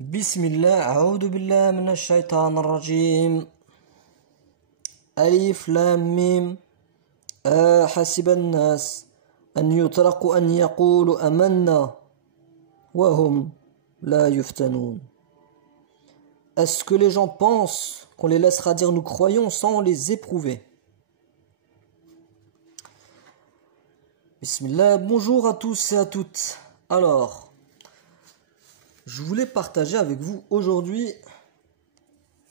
بسم الله أعوذ بالله من الشيطان الرجيم ألف لام ميم حسب الناس أن يتركوا أن يقولوا آمنا وهم لا يفتنون. Est-ce que les gens pensent qu'on les laissera dire nous croyons sans les éprouver? Bismillah, bonjour à tous et à toutes. Alors, je voulais partager avec vous aujourd'hui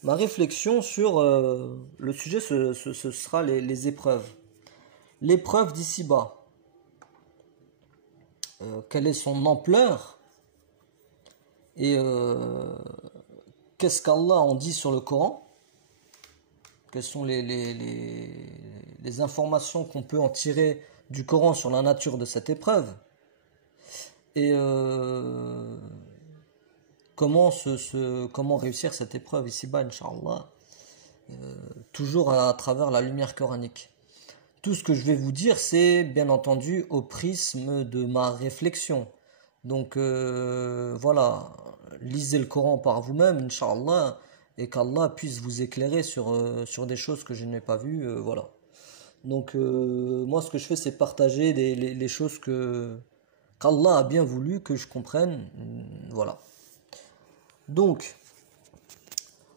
ma réflexion sur le sujet, ce sera les épreuves. L'épreuve d'ici-bas. Quelle est son ampleur et qu'est-ce qu'Allah en dit sur le Coran? Quelles sont les informations qu'on peut en tirer du Coran sur la nature de cette épreuve? Et comment réussir cette épreuve ici-bas, Inch'Allah, toujours à travers la lumière coranique. Tout ce que je vais vous dire, c'est bien entendu au prisme de ma réflexion. Donc voilà, lisez le Coran par vous-même, Inch'Allah, et qu'Allah puisse vous éclairer sur des choses que je n'ai pas vues, voilà. Donc moi ce que je fais, c'est partager les choses qu'Allah a bien voulu que je comprenne, voilà. Donc,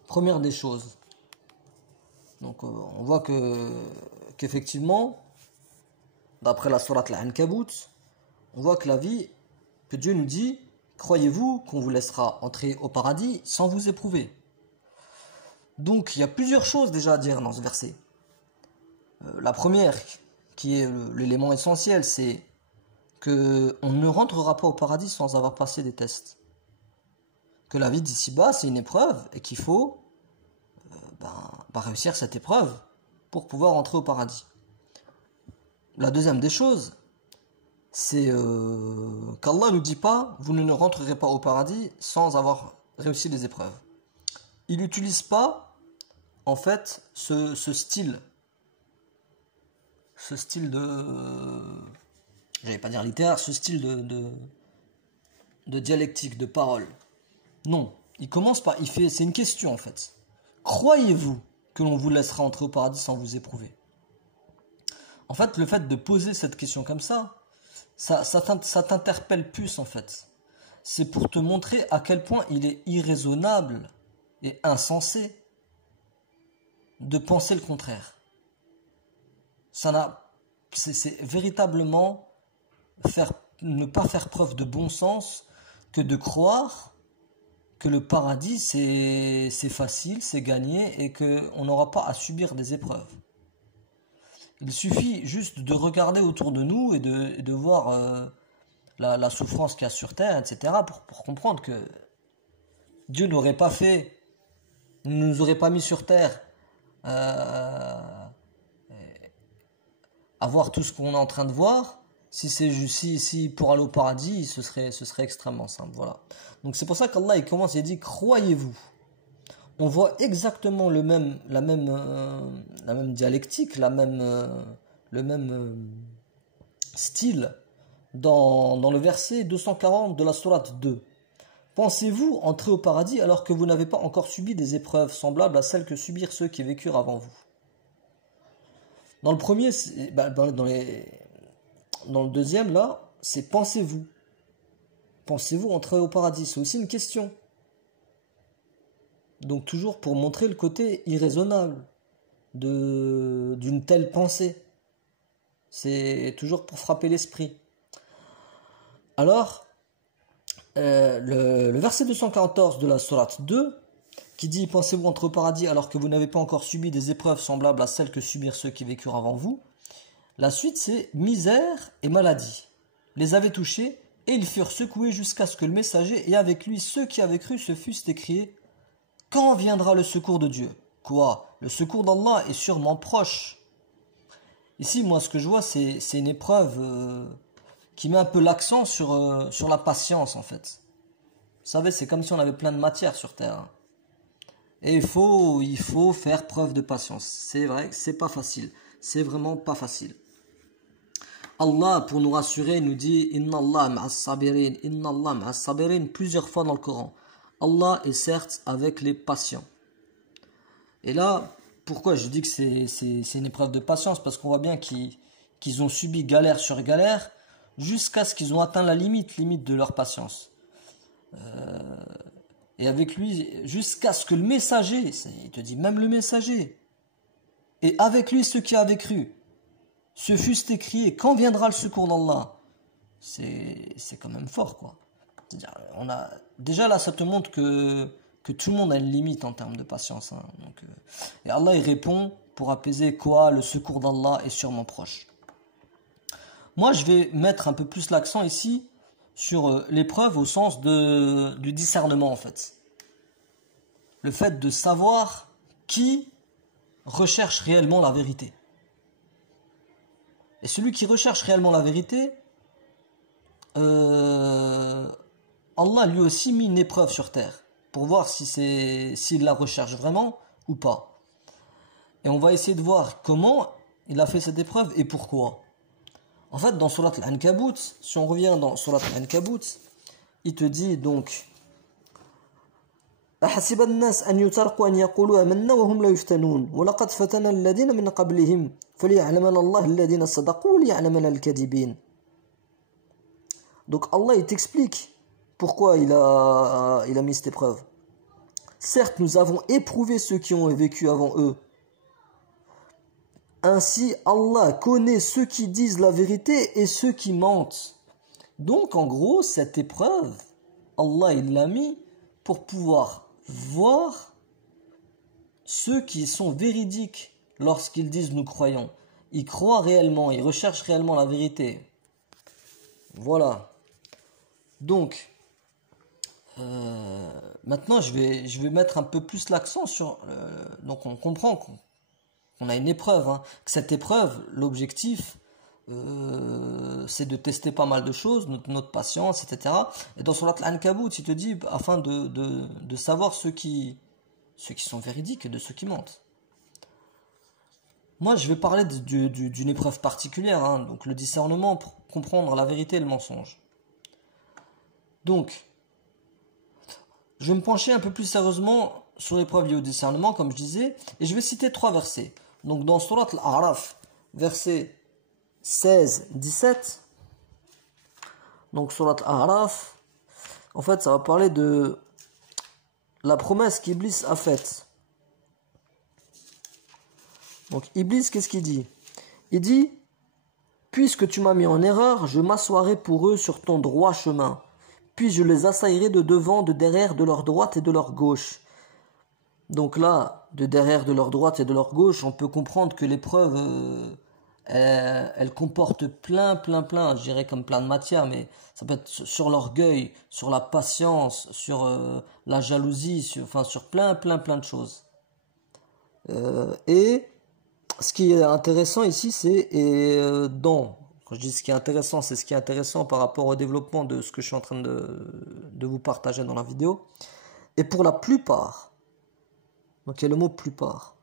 première des choses, donc on voit qu'effectivement, d'après la sourate Al-Ankabut, on voit que que Dieu nous dit, croyez-vous qu'on vous laissera entrer au paradis sans vous éprouver? Donc il y a plusieurs choses déjà à dire dans ce verset. La première, qui est l'élément essentiel, c'est qu'on ne rentrera pas au paradis sans avoir passé des tests. Que la vie d'ici-bas, c'est une épreuve et qu'il faut réussir cette épreuve pour pouvoir entrer au paradis. La deuxième des choses, c'est qu'Allah ne nous dit pas, vous ne rentrerez pas au paradis sans avoir réussi les épreuves. Il n'utilise pas, en fait, ce style de, j'allais pas dire littéraire, ce style de dialectique, de parole. Non, il commence par, c'est une question en fait. Croyez-vous que l'on vous laissera entrer au paradis sans vous éprouver? En fait, le fait de poser cette question comme ça t'interpelle plus en fait. C'est pour te montrer à quel point il est irraisonnable et insensé de penser le contraire. C'est véritablement ne pas faire preuve de bon sens que de croire que le paradis c'est facile, c'est gagné et qu'on n'aura pas à subir des épreuves. Il suffit juste de regarder autour de nous et de voir la souffrance qu'il y a sur terre, etc. pour comprendre que Dieu n'aurait pas ne nous aurait pas mis sur terre à voir tout ce qu'on est en train de voir. Si pour aller au paradis, ce serait extrêmement simple, voilà. Donc c'est pour ça qu'Allah il commence et dit croyez-vous. On voit exactement la même dialectique, le même style dans le verset 240 de la sourate 2. Pensez-vous entrer au paradis alors que vous n'avez pas encore subi des épreuves semblables à celles que subirent ceux qui vécurent avant vous? Dans le premier, dans le deuxième, là, c'est pensez-vous. Pensez-vous entrer au paradis? C'est aussi une question. Donc toujours pour montrer le côté irraisonnable d'une telle pensée. C'est toujours pour frapper l'esprit. Alors, le verset 214 de la sourate 2, qui dit « Pensez-vous entrer au paradis alors que vous n'avez pas encore subi des épreuves semblables à celles que subirent ceux qui vécurent avant vous ?» La suite, c'est « Misère et maladie les avaient touchés, et ils furent secoués jusqu'à ce que le messager et avec lui ceux qui avaient cru se fussent écriés « Quand viendra le secours de Dieu ?» Quoi? Le secours d'Allah est sûrement proche. Ici, moi, ce que je vois, c'est une épreuve qui met un peu l'accent sur la patience, en fait. Vous savez, c'est comme si on avait plein de matière sur Terre. Et il faut faire preuve de patience. C'est vrai que c'est pas facile. C'est vraiment pas facile. Allah, pour nous rassurer, nous dit « Inna Allah ma'as sabirin » plusieurs fois dans le Coran. Allah est certes avec les patients. Et là, pourquoi je dis que c'est une épreuve de patience? Parce qu'on voit bien qu'ils ont subi galère sur galère jusqu'à ce qu'ils ont atteint la limite de leur patience. Et avec lui, jusqu'à ce que le messager, il te dit même le messager, et avec lui ceux qui avaient cru, ce fussent écriés, quand viendra le secours d'Allah? C'est quand même fort, quoi. C'est-à-dire, déjà là, ça te montre que tout le monde a une limite en termes de patience. Hein. Donc, et Allah, il répond pour apaiser quoi? Le secours d'Allah est sûrement proche. Moi, je vais mettre un peu plus l'accent ici sur l'épreuve au sens du discernement, en fait. Le fait de savoir qui recherche réellement la vérité. Et celui qui recherche réellement la vérité, Allah lui aussi mis une épreuve sur terre pour voir s'il la recherche vraiment ou pas. Et on va essayer de voir comment il a fait cette épreuve et pourquoi. En fait, dans Surat Al-Ankabut, si on revient dans Surat Al-Ankabut, il te dit donc أحسب الناس أن يتركوا أن يقولوا آمنا وهم لا يفتنون ولقد فتنا الذين من قبلهم فليعلمن الله الذين صدقوا وليعلمن الكاذبين. Donc Allah il t'explique pourquoi il a mis cette épreuve. Certes, nous avons éprouvé ceux qui ont vécu avant eux. Ainsi, Allah connaît ceux qui disent la vérité et ceux qui mentent. Donc, en gros, cette épreuve, Allah il l'a mis pour pouvoir voir ceux qui sont véridiques lorsqu'ils disent nous croyons. Ils croient réellement, ils recherchent réellement la vérité. Voilà. Donc, maintenant je vais mettre un peu plus l'accent sur... donc on comprend qu'on a une épreuve. Hein, que cette épreuve, l'objectif, c'est de tester pas mal de choses, notre patience, etc. Et dans Surat Al-Ankabut, il te dit, afin de savoir ceux qui sont véridiques et de ceux qui mentent. Moi, je vais parler d'une épreuve particulière, hein, donc le discernement pour comprendre la vérité et le mensonge. Donc, je vais me pencher un peu plus sérieusement sur l'épreuve liée au discernement, comme je disais, et je vais citer 3 versets. Donc, dans Surat Al-A'raf, verset 16-17, donc Surat Al-A'raf, en fait, ça va parler de la promesse qu'Iblis a faite. Donc, Iblis, qu'est-ce qu'il dit? Il dit, puisque tu m'as mis en erreur, je m'assoirai pour eux sur ton droit chemin. Puis je les assaillerai de devant, de derrière, de leur droite et de leur gauche. Donc là, de derrière, de leur droite et de leur gauche, on peut comprendre que l'épreuve, elle comporte plein, je dirais comme plein de matières, mais ça peut être sur l'orgueil, sur la patience, sur la jalousie, sur plein de choses. Et ce qui est intéressant ici, c'est quand je dis ce qui est intéressant, c'est ce qui est intéressant par rapport au développement de ce que je suis en train de vous partager dans la vidéo. Et pour la plupart, donc il y a le mot plupart.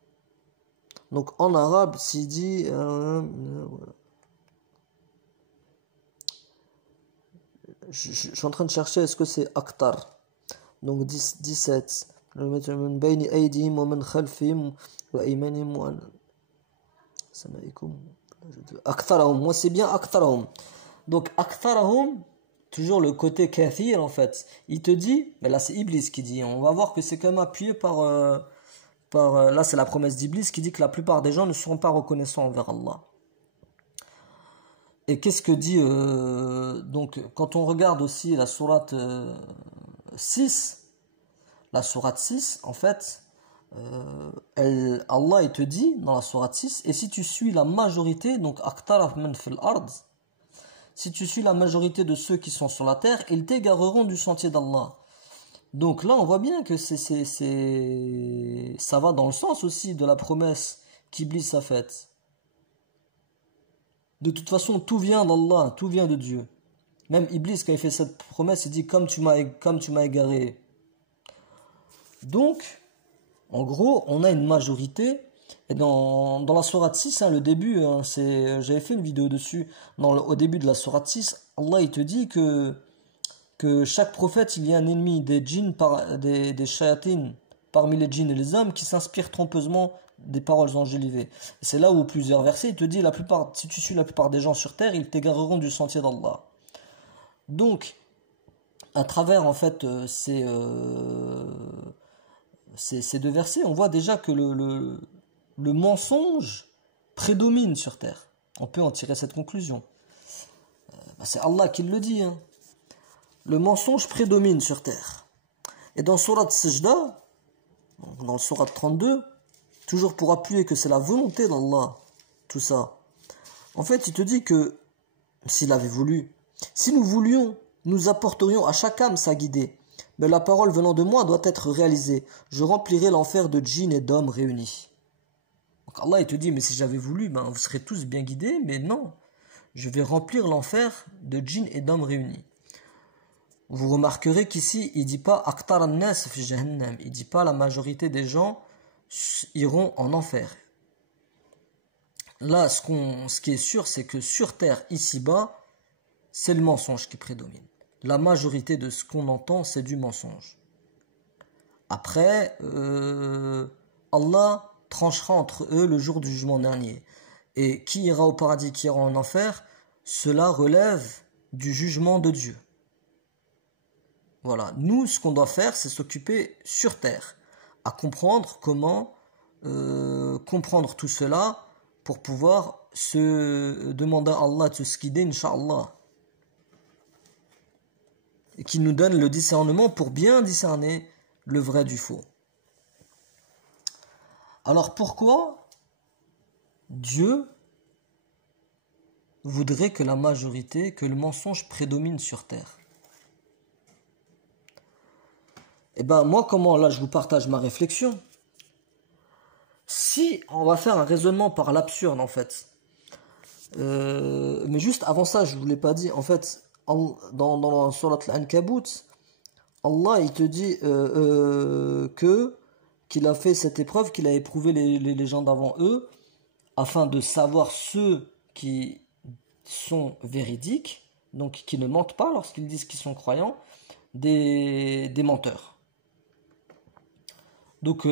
Donc en arabe, s'il dit... je suis en train de chercher, est-ce que c'est aktar? Donc 17. Aktharahum, moi c'est bien Aktharahum. Donc Aktharahum, toujours le côté kathir en fait. Il te dit, mais là c'est Iblis qui dit, on va voir que c'est quand même appuyé par là c'est la promesse d'Iblis qui dit que la plupart des gens ne seront pas reconnaissants envers Allah. Et qu'est-ce que dit donc quand on regarde aussi la sourate 6, la sourate 6 en fait, Allah il te dit dans la sourate 6, et si tu suis la majorité, donc aktaraf man fil ard, si tu suis la majorité de ceux qui sont sur la terre, ils t'égareront du sentier d'Allah. Donc là on voit bien que ça va dans le sens aussi de la promesse qu'Iblis a faite. De toute façon tout vient d'Allah, tout vient de Dieu. Même Iblis quand il fait cette promesse, il dit comme tu m'as égaré. Donc en gros, on a une majorité, et dans la sourate 6, hein, le début, hein, j'avais fait une vidéo dessus, au début de la sourate 6, Allah il te dit que que chaque prophète, il y a un ennemi des djinns, des shayatines, parmi les djinns et les hommes, qui s'inspirent trompeusement des paroles enjolivées. C'est là où plusieurs versets, il te dit, si tu suis la plupart des gens sur terre, ils t'égareront du sentier d'Allah. Donc, à travers en fait ces deux versets, on voit déjà que le mensonge prédomine sur terre. On peut en tirer cette conclusion. C'est Allah qui le dit. Hein. Le mensonge prédomine sur terre. Et dans Surat Sajda, dans le Surat 32, toujours pour appuyer que c'est la volonté d'Allah, tout ça. En fait, il te dit que s'il avait voulu, si nous voulions, nous apporterions à chaque âme sa guidée. Mais la parole venant de moi doit être réalisée. Je remplirai l'enfer de djinns et d'hommes réunis. Donc Allah il te dit, mais si j'avais voulu, vous serez tous bien guidés, mais non. Je vais remplir l'enfer de djinns et d'hommes réunis. Vous remarquerez qu'ici, il ne dit pas Aktar an-nas fi jahannam. Il ne dit pas la majorité des gens iront en enfer. Là, ce qui est sûr, c'est que sur terre, ici-bas, c'est le mensonge qui prédomine. La majorité de ce qu'on entend, c'est du mensonge. Après, Allah tranchera entre eux le jour du jugement dernier. Et qui ira au paradis, qui ira en enfer, cela relève du jugement de Dieu. Voilà. Nous, ce qu'on doit faire, c'est s'occuper sur terre, à comprendre comment comprendre tout cela pour pouvoir se demander à Allah de se guider, Inch'Allah. Et qu'il nous donne le discernement pour bien discerner le vrai du faux. Alors pourquoi Dieu voudrait que la majorité, que le mensonge prédomine sur terre? Eh bien moi, là je vous partage ma réflexion. Si on va faire un raisonnement par l'absurde en fait, mais juste avant ça, je ne vous l'ai pas dit, en fait, dans Surat Al-Ankabut, Allah il te dit qu'il a fait cette épreuve, qu'il a éprouvé les gens d'avant eux, afin de savoir ceux qui sont véridiques, donc qui ne mentent pas lorsqu'ils disent qu'ils sont croyants, des menteurs. Donc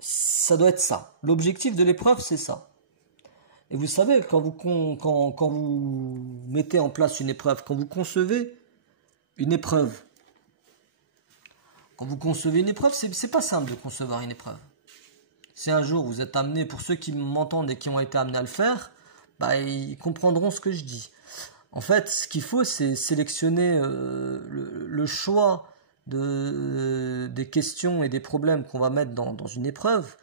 ça doit être ça. L'objectif de l'épreuve, c'est ça. Et vous savez, quand vous mettez en place une épreuve, quand vous concevez une épreuve, c'est pas simple de concevoir une épreuve. Si un jour vous êtes amené, pour ceux qui m'entendent et qui ont été amenés à le faire, ils comprendront ce que je dis. En fait, ce qu'il faut, c'est sélectionner le choix des questions et des problèmes qu'on va mettre dans une épreuve.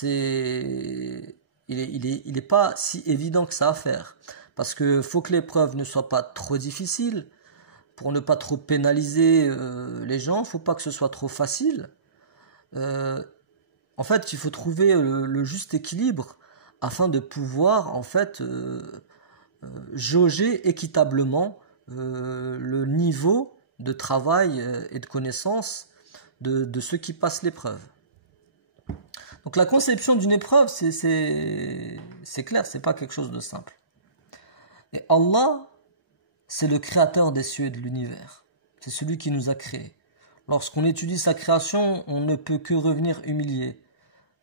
Il est pas si évident que ça à faire. Parce que faut que l'épreuve ne soit pas trop difficile, pour ne pas trop pénaliser les gens, faut pas que ce soit trop facile. En fait, il faut trouver le juste équilibre afin de pouvoir, en fait, jauger équitablement le niveau de travail et de connaissance de ceux qui passent l'épreuve. Donc la conception d'une épreuve, c'est clair, c'est pas quelque chose de simple. Et Allah, c'est le créateur des cieux et de l'univers. C'est celui qui nous a créés. Lorsqu'on étudie sa création, on ne peut que revenir humilié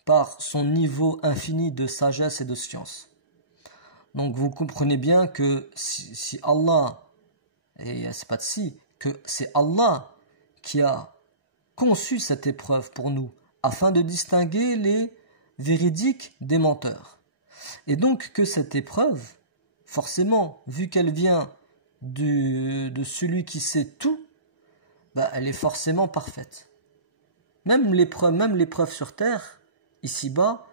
par son niveau infini de sagesse et de science. Donc vous comprenez bien que si Allah, et c'est pas de si, que c'est Allah qui a conçu cette épreuve pour nous, afin de distinguer les véridiques des menteurs. Et donc que cette épreuve, forcément, vu qu'elle vient de celui qui sait tout, elle est forcément parfaite. Même l'épreuve sur terre, ici-bas,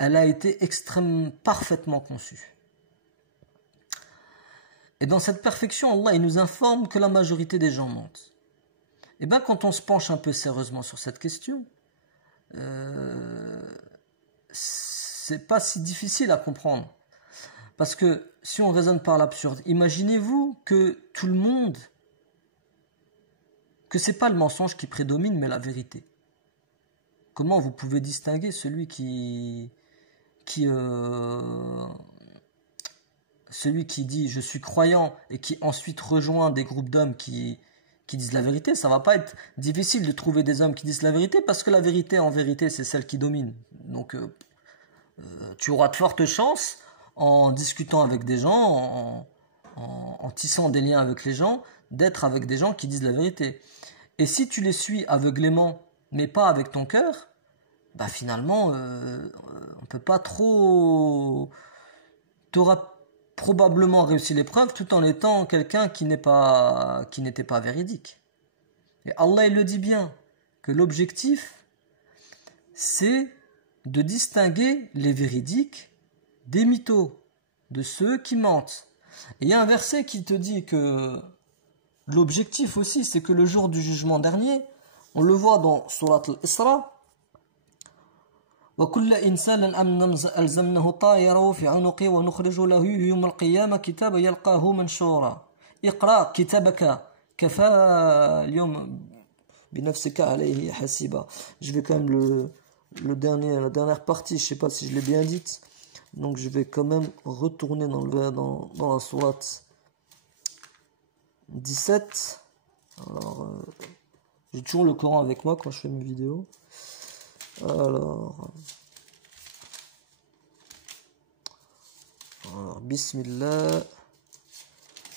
elle a été extrêmement parfaitement conçue. Et dans cette perfection, Allah il nous informe que la majorité des gens mentent. Et bien quand on se penche un peu sérieusement sur cette question, c'est pas si difficile à comprendre. Parce que si on raisonne par l'absurde, imaginez-vous que tout le monde, que c'est pas le mensonge qui prédomine, mais la vérité. Comment vous pouvez distinguer celui qui celui qui dit je suis croyant et qui ensuite rejoint des groupes d'hommes qui disent la vérité, ça va pas être difficile de trouver des hommes qui disent la vérité parce que la vérité en vérité c'est celle qui domine. Donc tu auras de fortes chances en discutant avec des gens, en tissant des liens avec les gens, d'être avec des gens qui disent la vérité. Et si tu les suis aveuglément mais pas avec ton cœur, bah finalement on peut pas trop. Tu auras probablement réussi l'épreuve tout en étant quelqu'un qui n'était pas véridique. Et Allah il le dit bien que l'objectif c'est de distinguer les véridiques des mythos, de ceux qui mentent. Et il y a un verset qui te dit que l'objectif aussi c'est que le jour du jugement dernier, on le voit dans Surat al-Isra, وكل إنسان ألزمناه طائره في عنقه ونخرج له يوم القيامة كتابا يلقاه منشورا اقرأ كتابك كفى اليوم بنفسك عليه حسيبا. Je vais quand même la dernière partie, je sais pas si je l'ai bien dite, donc je vais quand même retourner dans la sourate 17. Alors j'ai toujours le Coran avec moi quand je fais mes vidéos. Alors, bismillah.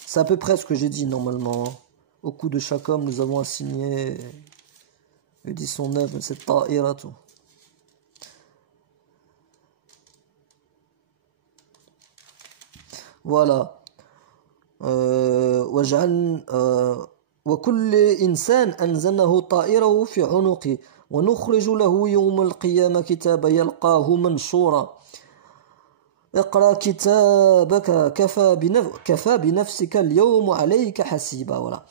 C'est à peu près ce que j'ai dit normalement. Au coup de chaque homme, nous avons assigné, il dit son œuvre, c'est ta'iratu. Voilà. وكل إنسان أنزلناه طائره في عنقه ونخرج له يوم القيامة كتابا يلقاه منشورا اقرأ كتابك كفى بنفسك اليوم عليك حسيبا. Voilà.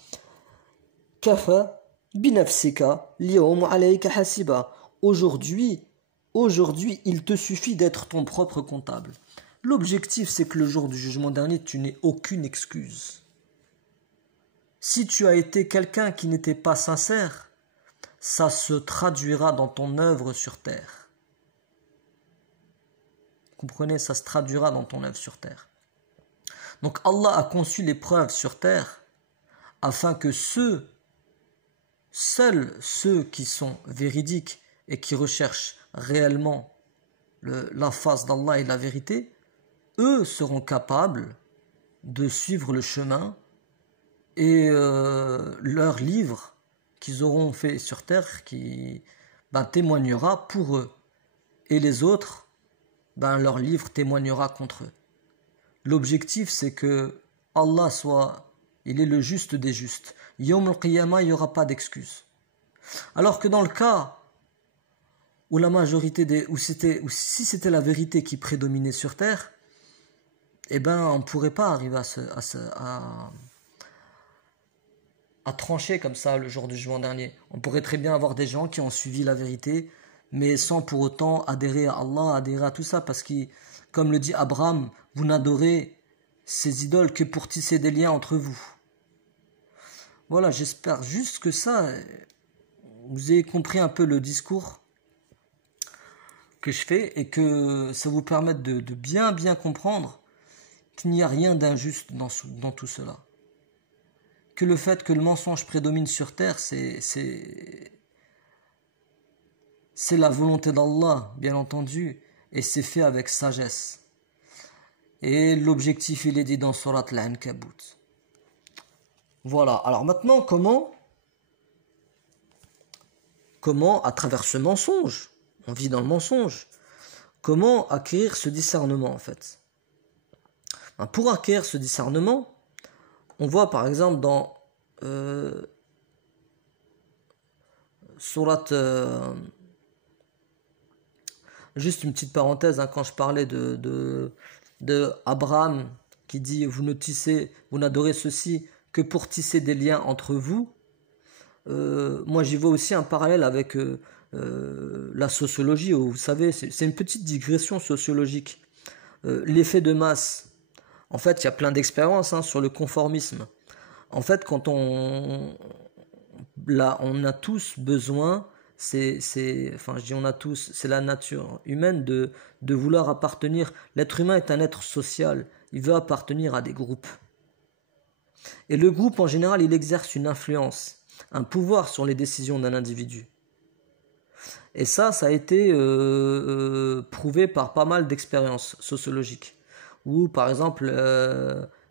كفى بنفسك اليوم عليك حسيبا. Aujourd'hui, il te suffit d'être ton propre comptable. L'objectif, c'est que le jour du jugement dernier, tu n'aies aucune excuse. Si tu as été quelqu'un qui n'était pas sincère, ça se traduira dans ton œuvre sur terre. Comprenez, ça se traduira dans ton œuvre sur terre. Donc Allah a conçu l'épreuve sur terre afin que seuls ceux qui sont véridiques et qui recherchent réellement la face d'Allah et la vérité, eux seront capables de suivre le chemin et leur livre qu'ils auront fait sur terre qui témoignera pour eux. Et les autres, leur livre témoignera contre eux. L'objectif, c'est que Allah il est le juste des justes. Yawm al-Qiyamah, il n'y aura pas d'excuses. Alors que dans le cas où la majorité si c'était la vérité qui prédominait sur terre, on ne pourrait pas arriver à trancher comme ça le jour du jugement dernier. On pourrait très bien avoir des gens qui ont suivi la vérité, mais sans pour autant adhérer à Allah, adhérer à tout ça, parce que, comme le dit Abraham, vous n'adorez ces idoles que pour tisser des liens entre vous. Voilà, j'espère juste que ça, vous avez compris un peu le discours que je fais et que ça vous permette de bien comprendre qu'il n'y a rien d'injuste dans tout cela. Que le fait que le mensonge prédomine sur terre, c'est la volonté d'Allah, bien entendu, et c'est fait avec sagesse. Et l'objectif, il est dit dans Surat Al-Ankabut. Voilà, alors maintenant, comment, à travers ce mensonge, on vit dans le mensonge, comment acquérir ce discernement en fait? Pour acquérir ce discernement, on voit par exemple dans Surat, juste une petite parenthèse, quand je parlais de Abraham qui dit vous n'adorez ceci que pour tisser des liens entre vous. Moi j'y vois aussi un parallèle avec la sociologie, où, vous savez, c'est une petite digression sociologique. L'effet de masse, en fait il y a plein d'expériences sur le conformisme. En fait quand on a tous besoin, c'est la nature humaine de vouloir appartenir. L'être humain est un être social il veut appartenir à des groupes. Et le groupe, en général, il exerce une influence, un pouvoir sur les décisions d'un individu. Et ça a été prouvé par pas mal d'expériences sociologiques. Ou, par exemple,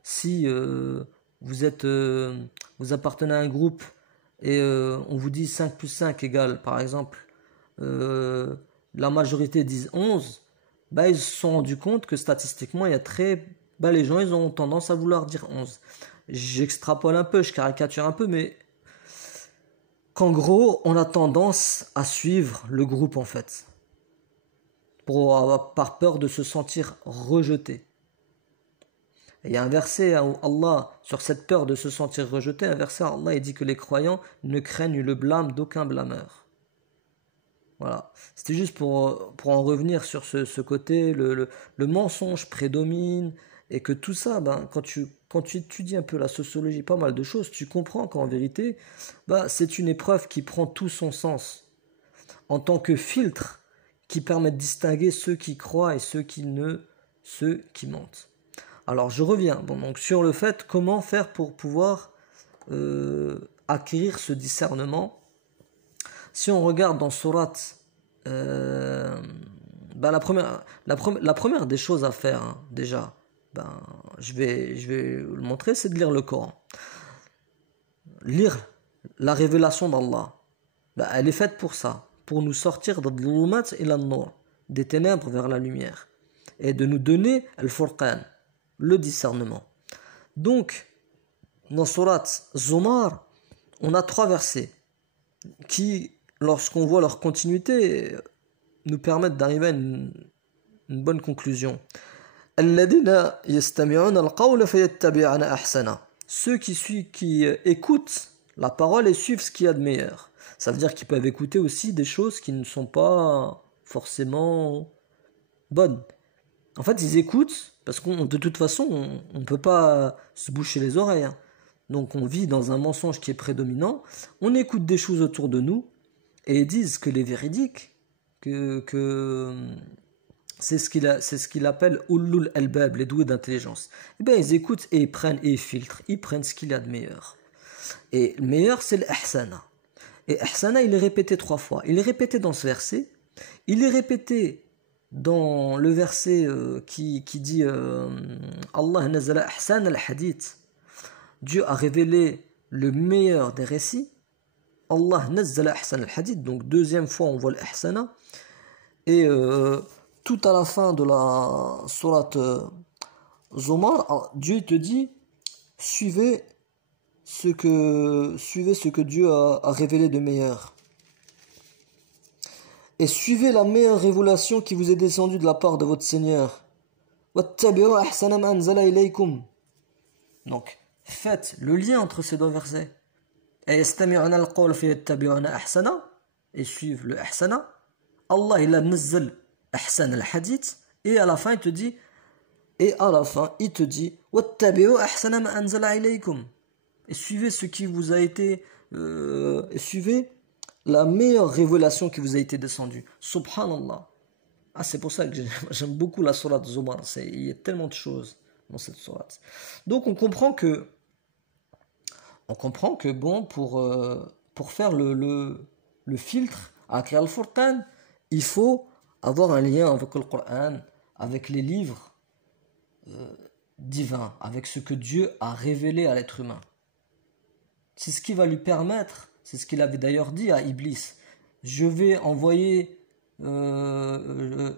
si vous appartenez à un groupe et on vous dit 5 plus 5 égale, par exemple, la majorité disent 11, bah, ils se sont rendus compte que statistiquement, les gens ils ont tendance à vouloir dire 11. J'extrapole un peu, je caricature un peu, mais qu'en gros, on a tendance à suivre le groupe en fait, par peur de se sentir rejeté. Et il y a un verset où Allah, sur cette peur de se sentir rejeté, un verset où Allah il dit que les croyants ne craignent le blâme d'aucun blâmeur. Voilà. C'était juste pour en revenir sur ce côté, le mensonge prédomine, et que tout ça, ben, quand tu étudies un peu la sociologie, pas mal de choses, tu comprends qu'en vérité, ben, c'est une épreuve qui prend tout son sens, en tant que filtre qui permet de distinguer ceux qui croient et ceux qui mentent. Alors je reviens donc sur le fait comment faire pour pouvoir acquérir ce discernement. Si on regarde dans sourate, la première des choses à faire, hein, déjà, je vais le montrer, c'est de lire le Coran. Lire la révélation d'Allah, elle est faite pour ça, pour nous sortir de l'ulumat ila an-nur, des ténèbres vers la lumière, et de nous donner al-furqan, le discernement. Donc, dans sourate Zumar, on a 3 versets qui, lorsqu'on voit leur continuité, nous permettent d'arriver à une bonne conclusion. Ceux qui écoutent la parole et suivent ce qu'il y a de meilleur. Ça veut dire qu'ils peuvent écouter aussi des choses qui ne sont pas forcément bonnes. En fait, ils écoutent parce que de toute façon, on ne peut pas se boucher les oreilles. Hein. Donc on vit dans un mensonge qui est prédominant. On écoute des choses autour de nous et ils disent que les véridiques, que c'est ce qu'il appelle ulul albab, les doués d'intelligence. Eh bien, ils écoutent et ils prennent et ils filtrent. Ils prennent ce qu'il y a de meilleur. Et le meilleur, c'est l'ihsana. Et ihsana, il est répété 3 fois. Il est répété dans ce verset. Il est répété dans le verset qui dit Allah nazala ihsan al-hadith. Dieu a révélé le meilleur des récits. Allah nazala ihsan al-hadith. Donc, deuxième fois, on voit l'ihsana. Et tout à la fin de la sourate Zumar, Dieu te dit suivez ce que Dieu a révélé de meilleur. Et suivez la meilleure révélation qui vous est descendue de la part de votre Seigneur. Donc, faites le lien entre ces 2 versets. Et suivent le ihsana. Allah il a nazzal ahsan al-hadith et à la fin il te dit wattabi'u ahsana ma anzala ilaykum et suivez ce qui vous a été suivez la meilleure révélation qui vous a été descendue. Subhanallah. Ah, c'est pour ça que j'aime beaucoup la sourate Zumar. Il y a tellement de choses dans cette sourate. Donc on comprend que bon, pour faire le filtre à créer le Furqan, il faut avoir un lien avec le Coran, avec les livres divins, avec ce que Dieu a révélé à l'être humain. C'est ce qui va lui permettre, c'est ce qu'il avait d'ailleurs dit à Iblis. Je vais envoyer,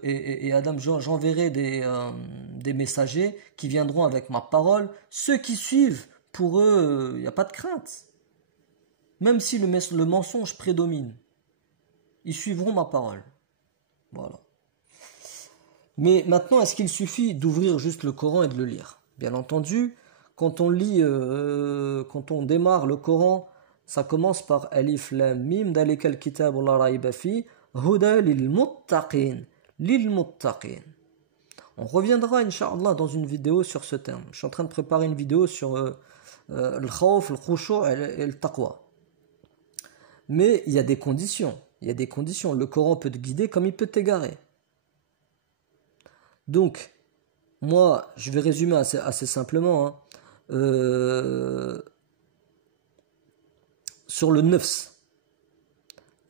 et Adam, j'enverrai des messagers qui viendront avec ma parole. Ceux qui suivent, pour eux, il n'y a pas de crainte. Même si le mensonge prédomine, ils suivront ma parole. Voilà. Mais maintenant, est-ce qu'il suffit d'ouvrir juste le Coran et de le lire? Bien entendu, quand on lit, quand on démarre le Coran, ça commence par Alif Lam Mim, Dalikal Kitab la Rayba fi, Huda lil Muttaqin, lil Muttaqin. On reviendra, Inch'Allah, dans une vidéo sur ce terme. Je suis en train de préparer une vidéo sur le khawf, le khushu' et le taqwa. Mais il y a des conditions. Il y a des conditions. Le Coran peut te guider comme il peut t'égarer. Donc, Moi, je vais résumer assez simplement, hein. Sur le nefs.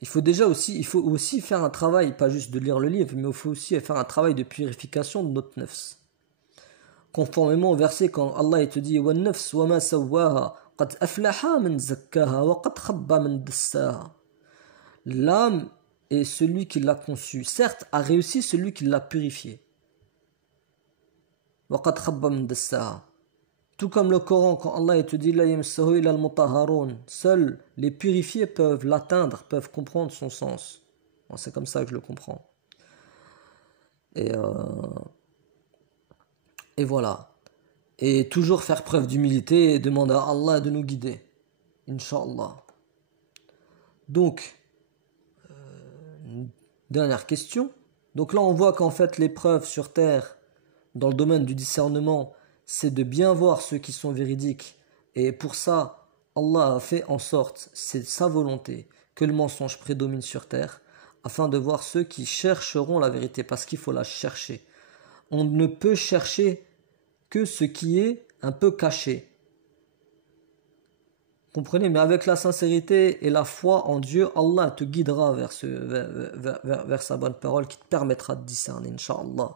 Il faut aussi faire un travail, pas juste de lire le livre, mais il faut aussi faire un travail de purification de notre nefs. Conformément au verset quand Allah te dit wa nafs wa ma sawwaha qad aflaha man zakkaha wa qad khabba man dassaha. L'âme est celui qui l'a conçue. Certes, a réussi celui qui l'a purifié. Wa qad khabba man dassaha. Tout comme le Coran quand Allah te dit la yamsahu illa al-mutahharun. Seuls les purifiés peuvent l'atteindre, peuvent comprendre son sens. Bon, c'est comme ça que je le comprends. Et voilà. Et toujours faire preuve d'humilité et demander à Allah de nous guider. Inch'Allah. Donc, dernière question. Donc là, on voit qu'en fait, l'épreuve sur terre, dans le domaine du discernement, c'est de bien voir ceux qui sont véridiques. Et pour ça, Allah a fait en sorte, c'est sa volonté, que le mensonge prédomine sur terre, afin de voir ceux qui chercheront la vérité, parce qu'il faut la chercher. On ne peut chercher que ce qui est un peu caché. Comprenez, mais avec la sincérité et la foi en Dieu, Allah te guidera vers sa bonne parole qui te permettra de discerner, Inch'Allah.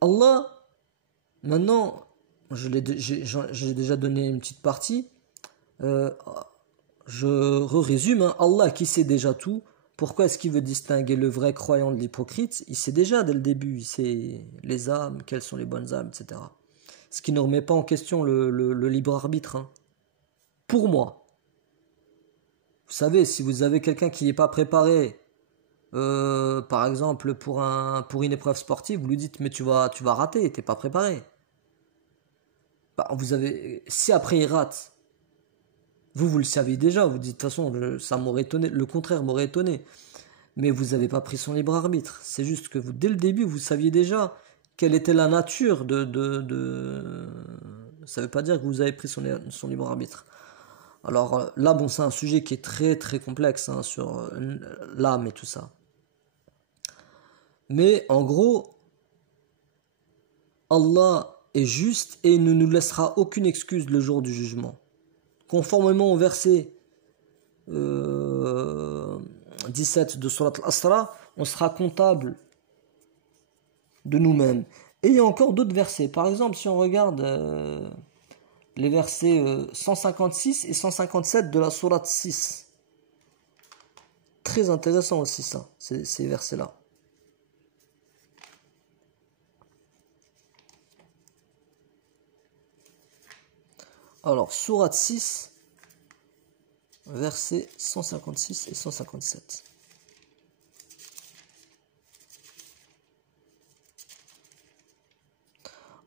Allah, maintenant, j'ai déjà donné une petite partie, je résume, hein, Allah qui sait déjà tout, pourquoi est-ce qu'il veut distinguer le vrai croyant de l'hypocrite? Il sait déjà dès le début, il sait les âmes, quelles sont les bonnes âmes, etc. Ce qui ne remet pas en question le libre arbitre. Hein. Pour moi, vous savez, si vous avez quelqu'un qui n'est pas préparé, par exemple pour une épreuve sportive, vous lui dites mais tu vas rater, t'es pas préparé. Bah, si après il rate, vous le saviez déjà, vous dites de toute façon ça m'aurait étonné, le contraire m'aurait étonné. Mais vous n'avez pas pris son libre arbitre. C'est juste que dès le début, vous saviez déjà quelle était la nature Ça ne veut pas dire que vous avez pris son libre arbitre. Alors là, bon, c'est un sujet qui est très très complexe hein, sur l'âme et tout ça. Mais en gros, Allah est juste et ne nous laissera aucune excuse le jour du jugement. Conformément au verset 17 de Surat Al-Asra, on sera comptable de nous-mêmes. Et il y a encore d'autres versets. Par exemple, si on regarde les versets 156 et 157 de la Surat 6. Très intéressant aussi ça, ces versets-là. Alors, Surat 6, versets 156 et 157.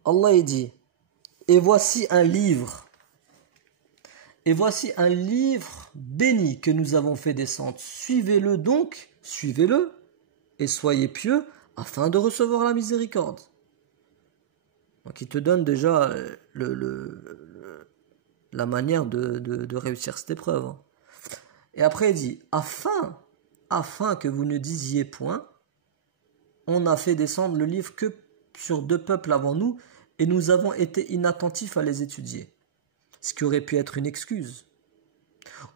Allah dit, et voici un livre béni que nous avons fait descendre. Suivez-le donc, suivez-le, et soyez pieux, afin de recevoir la miséricorde. Donc il te donne déjà la manière de réussir cette épreuve. Hein. Et après il dit, afin que vous ne disiez point, on a fait descendre le livre que sur 2 peuples avant nous, et nous avons été inattentifs à les étudier. Ce qui aurait pu être une excuse.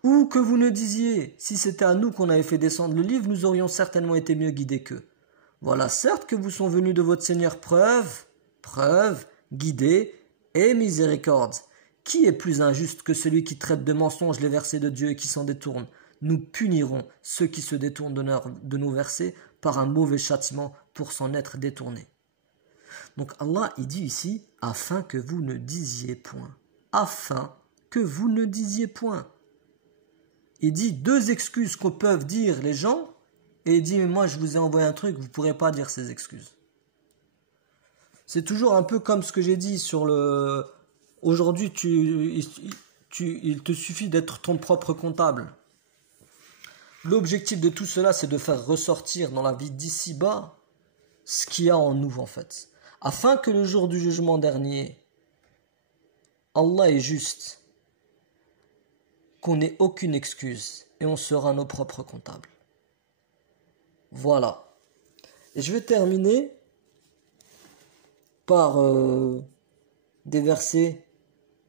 Ou que vous ne disiez, si c'était à nous qu'on avait fait descendre le livre, nous aurions certainement été mieux guidés qu'eux. Voilà, certes que vous sont venus de votre Seigneur preuve, guidée et miséricorde. Qui est plus injuste que celui qui traite de mensonges les versets de Dieu et qui s'en détourne? Nous punirons ceux qui se détournent de nos versets par un mauvais châtiment pour s'en être détournés. Donc Allah, il dit ici, afin que vous ne disiez point. Afin que vous ne disiez point. Il dit 2 excuses qu'on peut dire les gens, et il dit, mais moi je vous ai envoyé un truc, vous ne pourrez pas dire ces excuses. C'est toujours un peu comme ce que j'ai dit sur le... Aujourd'hui, il te suffit d'être ton propre comptable. L'objectif de tout cela, c'est de faire ressortir dans la vie d'ici-bas ce qu'il y a en nous, en fait. Afin que le jour du jugement dernier, Allah est juste, qu'on n'ait aucune excuse, et on sera nos propres comptables. Voilà. Et je vais terminer par des versets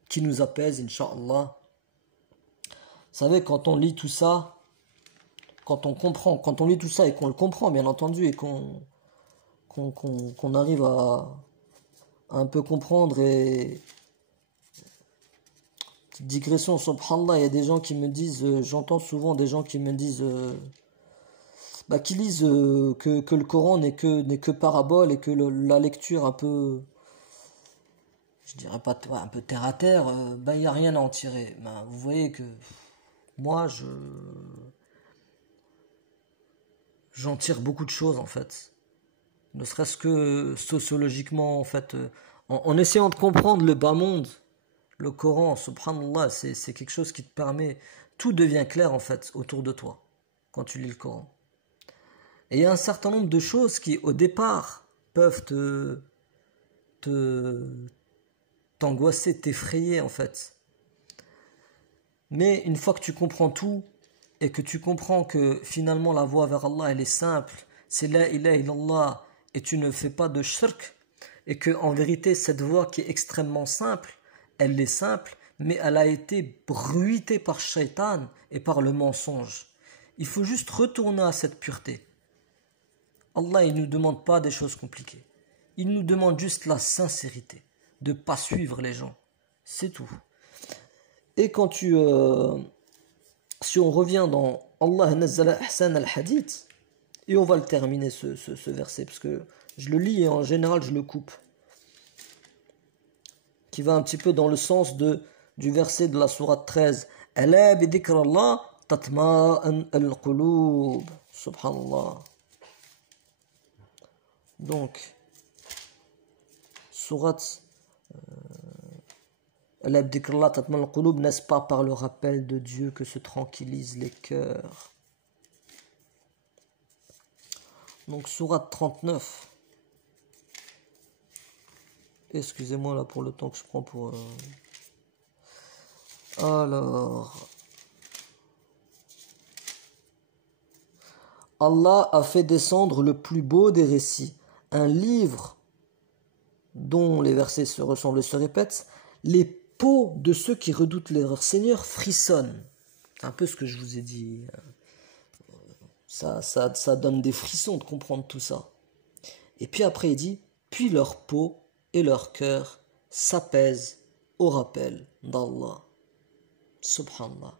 qui nous apaisent, Inch'Allah. Vous savez, quand on lit tout ça, quand on lit tout ça et qu'on le comprend, bien entendu, et qu'on arrive à un peu comprendre et... Petite digression, subhanallah, il y a des gens qui me disent, j'entends souvent des gens qui me disent, qui lisent que le Coran n'est que parabole et que la lecture un peu, je dirais pas, ouais, un peu terre à terre, il n'y a rien à en tirer. Vous voyez que moi, j'en tire beaucoup de choses en fait. Ne serait-ce que sociologiquement en fait, en essayant de comprendre le bas monde. Le Coran, subhanallah, c'est quelque chose qui te permet... Tout devient clair, en fait, autour de toi, quand tu lis le Coran. Et il y a un certain nombre de choses qui, au départ, peuvent t'angoisser, t'effrayer, en fait. Mais une fois que tu comprends tout, et que tu comprends que, finalement, la voie vers Allah, elle est simple, c'est la ilaha illallah, et tu ne fais pas de shirk, et que, en vérité, cette voie qui est extrêmement simple, elle est simple, mais elle a été bruitée par Shaitan et par le mensonge. Il faut juste retourner à cette pureté. Allah, il ne nous demande pas des choses compliquées. Il nous demande juste la sincérité, de ne pas suivre les gens. C'est tout. Et quand si on revient dans Allah nazzala ahsan al-hadith, et on va le terminer ce verset, parce que je le lis et en général je le coupe, qui va un petit peu dans le sens du verset de la sourate 13. Ala bi dhikrallah tatma'an al-qulub. Subhanallah. Donc, sourate Ala bi dhikrallah tatma'an al-qulub, n'est-ce pas par le rappel de Dieu que se tranquillisent les cœurs. Donc, sourate 39. Excusez-moi là pour le temps que je prends pour... Alors... Allah a fait descendre le plus beau des récits, un livre dont les versets se ressemblent, se répètent, les peaux de ceux qui redoutent leur Seigneur frissonnent. C'est un peu ce que je vous ai dit. Ça donne des frissons de comprendre tout ça. Et puis après il dit, puis leur peau et leur cœur s'apaisent au rappel d'Allah. Subhanallah.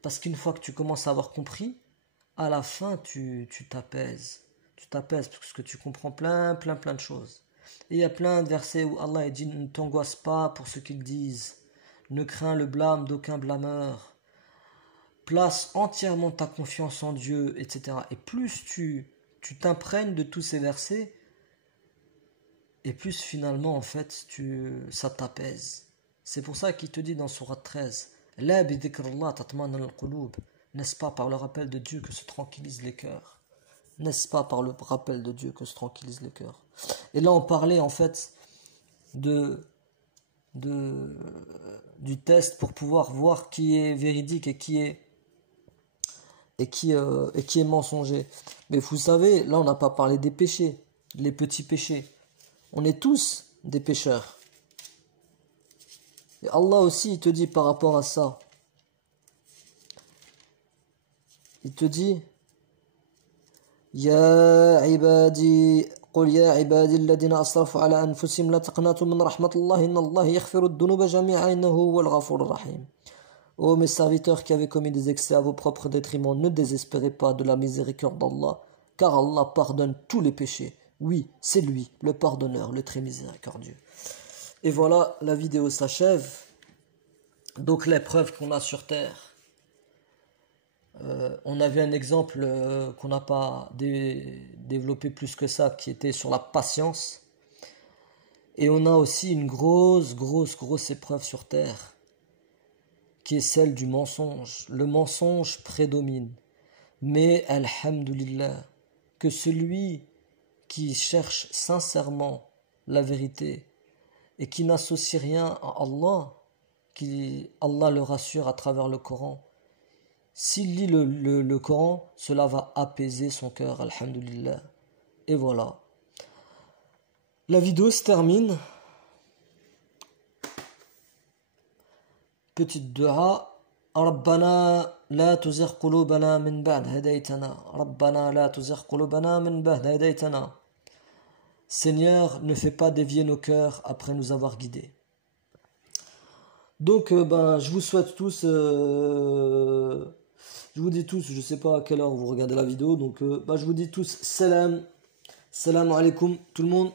Parce qu'une fois que tu commences à avoir compris, à la fin, tu t'apaises. Tu t'apaises parce que tu comprends plein de choses. Et il y a plein de versets où Allah dit, ne t'angoisse pas pour ce qu'ils disent. Ne crains le blâme d'aucun blâmeur. Place entièrement ta confiance en Dieu, etc. Et plus tu t'imprègnes de tous ces versets, et plus finalement, en fait, ça t'apaise. C'est pour ça qu'il te dit dans Sourate 13, La bi dhikrullah tatma'an al-qulub. N'est-ce pas par le rappel de Dieu que se tranquillisent les cœurs? N'est-ce pas par le rappel de Dieu que se tranquillisent les cœurs? Et là, on parlait en fait du test pour pouvoir voir qui est véridique et qui est mensonger. Mais vous savez, là, on n'a pas parlé des péchés, les petits péchés. On est tous des pécheurs. Et Allah aussi, il te dit par rapport à ça, il te dit Ya ibadi قل يا عبادي الذين أسرفوا على أنفسهم لا تقنطوا من رحمة الله إن الله يغفر الذنوب جميعا إنه هو الغفور الرحيم. Ô mes serviteurs qui avez commis des excès à vos propres détriments, ne désespérez pas de la miséricorde d'Allah, car Allah pardonne tous les péchés. Oui, c'est lui, le pardonneur, le très miséricordieux. Et voilà, la vidéo s'achève. Donc l'épreuve qu'on a sur terre. On a vu un exemple qu'on n'a pas développé plus que ça, qui était sur la patience. Et on a aussi une grosse épreuve sur terre, qui est celle du mensonge. Le mensonge prédomine. Mais, alhamdulillah, que celui qui cherche sincèrement la vérité et qui n'associe rien à Allah, Allah le rassure à travers le Coran. S'il lit le Coran, cela va apaiser son cœur, alhamdulillah. Et voilà. La vidéo se termine. Petite dua. ربنا لا تزغ قلوبنا من بعد هديتنا ربنا لا تزغ قلوبنا من بعد هديتنا. Seigneur, ne fais pas dévier nos cœurs après nous avoir guidés. Donc, je vous souhaite tous, je vous dis tous, je sais pas à quelle heure vous regardez la vidéo, donc je vous dis tous salam alaikum tout le monde.